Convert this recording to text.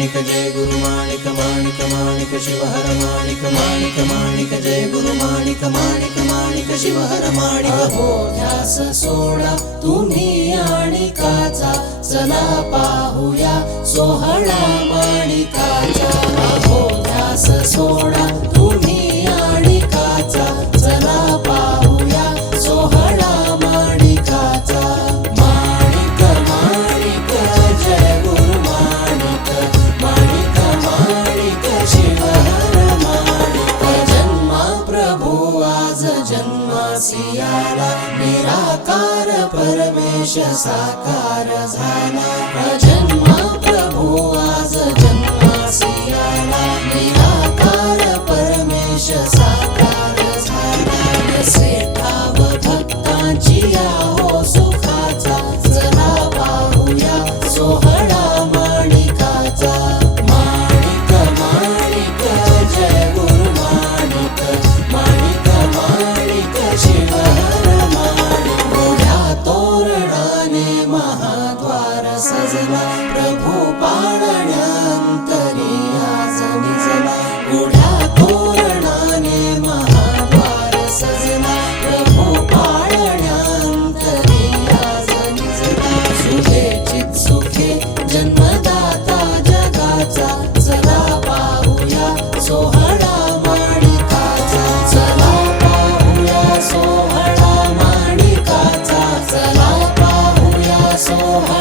माणिक जय गुरु माणिक माणिक माणिक शिवहर माणिक माणिक माणिक जय गुरु माणिक माणिक माणिक शिवहर माणिक. हो ध्यास सोडा तुम्ही आणिकाचा चला पाहूया सोहळा माणिकाचा हो ध्यास सोडा सियाला निराकार परमेश साकार झाला. जन्मा सजला प्रभू पाळण्यांतरी आज निजला. उड्या तोरणाने महाद्वार सजला प्रभू पाळण्यांतरी आज निजला. सुखेचित सुखे जन्मदाता जगाचा. सदा पाहूया सोहळा माणिकाचा. चला पाहूया सोहळा माणिकाचा. चला पाहूया सोहळा